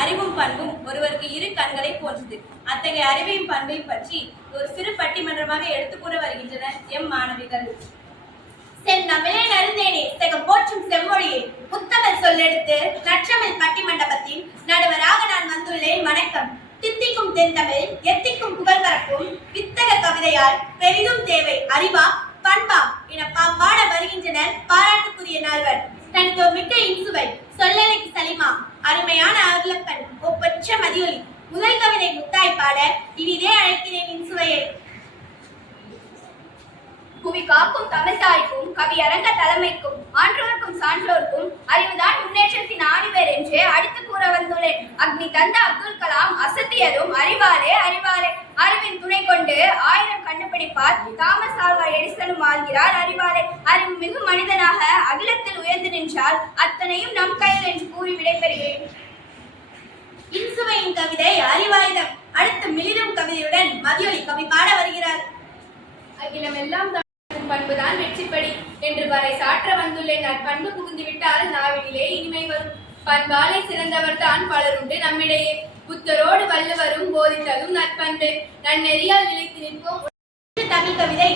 அறிவும் பண்பும் ஒருவருக்கு இரு கண்களை போன்றது. அத்தகைய அறிவையும் பண்பையும் பற்றி ஒரு சிறு பட்டிமன்றமாக எடுத்துக் கூற வருகின்றனர் எம் மாணவிகள். செந்நமிழே நறுந்தேனே செகம் போற்றும் செம்மொழியே முத்தமிழ் சொல்லெடுத்து நற்றமிழ் பட்டிமண்டபத்தின் நடுவராக நான் வந்துள்ளேன். வணக்கம். தித்திக்கும் தென்தமிழ் எத்திக்கும் புகழ் பரப்பும் வித்தக கவிதையால் பெரிதும் தேவை அறிவா பண்பா என பாட வருகின்றனர் பாராட்டுக்குரிய நால்வர். தனித்துவ மிக்க இன்சுவை சொல்லலைக்கு சலிமா அருமையான அருளப்பன் ஒப்பற்ற மதியொலி முதல் கவிதை முத்தாய் பாட இனிதே அழைக்கிறேன் இன்சுவையை. புவி காக்கும் தமிழ் தாய்க்கும் கவி அரங்க தலைமைக்கும் ஆன்றோருக்கும் சான்றோருக்கும் அறிவுதான் முன்னேற்றத்தின் ஆணிவேர் என்று அடித்து கூற வந்துள்ளேன். அக்னி தந்த அப்துல் கலாம் அசத்தியதும் அறிவாலே அறிவாலே. அறிவின் துணை கொண்டு 1000 கண்டுபிடிப்பார் தாமஸ் ஆல்வா எடிசனும் ஆள்கிறார் அறிவாலே. அறிவு மிகு மனிதனாக அகிலத்தில் உயர்ந்து நின்றால் அத்தனையும் நம் கையில் என்று கூறி விடைபெறுகிறேன். இன்சுவையின் கவிதை அறிவாயுதம். அடுத்து மிளிரும் கவிதையுடன் மதியொலி கவி பாட வருகிறார். அகிலம் எல்லாம் பண்புதான் வெற்றிப்படி என்று வரை சாற்ற வந்துள்ளேன். நற்பண்பு புகுந்துவிட்டால் நாவினிலே இனிமை வரும். பண்பாலை சிறந்தவர் தான் பலருண்டு நம்மிடையே. புத்தரோடு வள்ளுவரும் போதித்ததும் நற்பண்பு. நன்னெறியால் நிலைத்து நிற்போம். தமிழ் கவிதை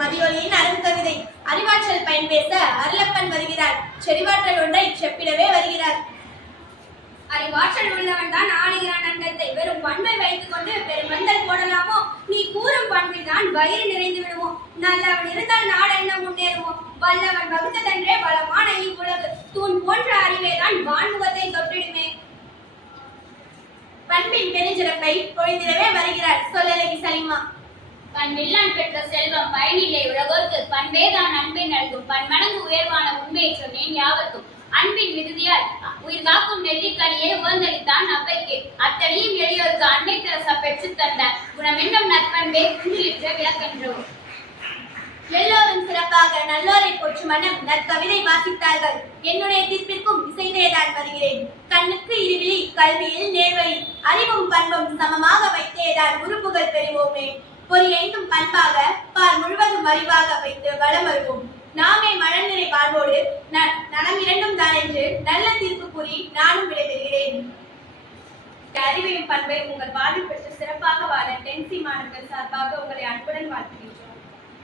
மதியொலியின் அருங்கவிதை. அறிவாற்றல் பயன் பேச அருளப்பன் வருகிறார். செறிவாற்றல் ஒன்றை செப்பிடவே வருகிறார். அறிவாற்றல் உள்ளவன் தான் ஆணைகிறான் அங்கத்தை. வெறும் பண்பை வைத்துக் கொண்டு பெருமந்தல் போடலாமோ? நீ கூறும் பண்பில் தான் வயிறு நிறைந்து விடுமோ? நல்லவன் இருந்தால் நாடென்ன முன்னேறுமோ? வல்லவன் வகுத்ததென்றே பலமான இவ்வுலகு. தூண் போன்ற அறிவேதான் வான்முகத்தை தொட்டிடுமே. பண்பின் பெருஞ்சிறப்பை பொழிந்திடவே வருகிறார் சொல்லலைக்கு சலிமா. பண்பில்லான் பெற்ற செல்வம் பயனில்லை உலகோர்க்கு. பண்பேதான் அன்பை நல்கும். பன்மடங்கு உயர்வான உண்மையை சொன்னேன் யாவர்க்கும். அன்பின் மிகுதியால் உயிர் காக்கும் நெல்லிக்கனியை உகந்தளித்தான் அவ்வைக்கு. அத்தனையும் எளியோருக்கு அன்னை தெரசா பெற்று தந்த குணமென்னும் நற்பண்பே குன்றிலிற்ற விளக்கென்றோம். எல்லோரும் சிறப்பாக நல்லோரை போற்றும் மனம் நற்கவிதை வாசித்தார்கள். என்னுடைய தீர்ப்பிற்கும் இசைந்தேதான் வருகிறேன். கண்ணுக்கு இருவிழி கல்வியில் நேர்வழி அறிவும் பண்பும் சமமாக வைத்தேதான் உறுப்புகள் பெறுவோமே. பொறி ஐந்தும் பண்பாக பார் முழுவதும் அறிவாக வைத்து வளம் வருவோம். நாமே மழநிலை வாழ்வோடு நலம் இரண்டும் தான் என்று நல்ல தீர்ப்பு கூறி நானும் விடைபெறுகிறேன். அறிவையும் பண்பை உங்கள் வாழ்வில் பெற்று சிறப்பாக வாழ டென்சி மாணவர்கள் சார்பாக உங்களை அன்புடன் வாழ்த்துகிறேன்.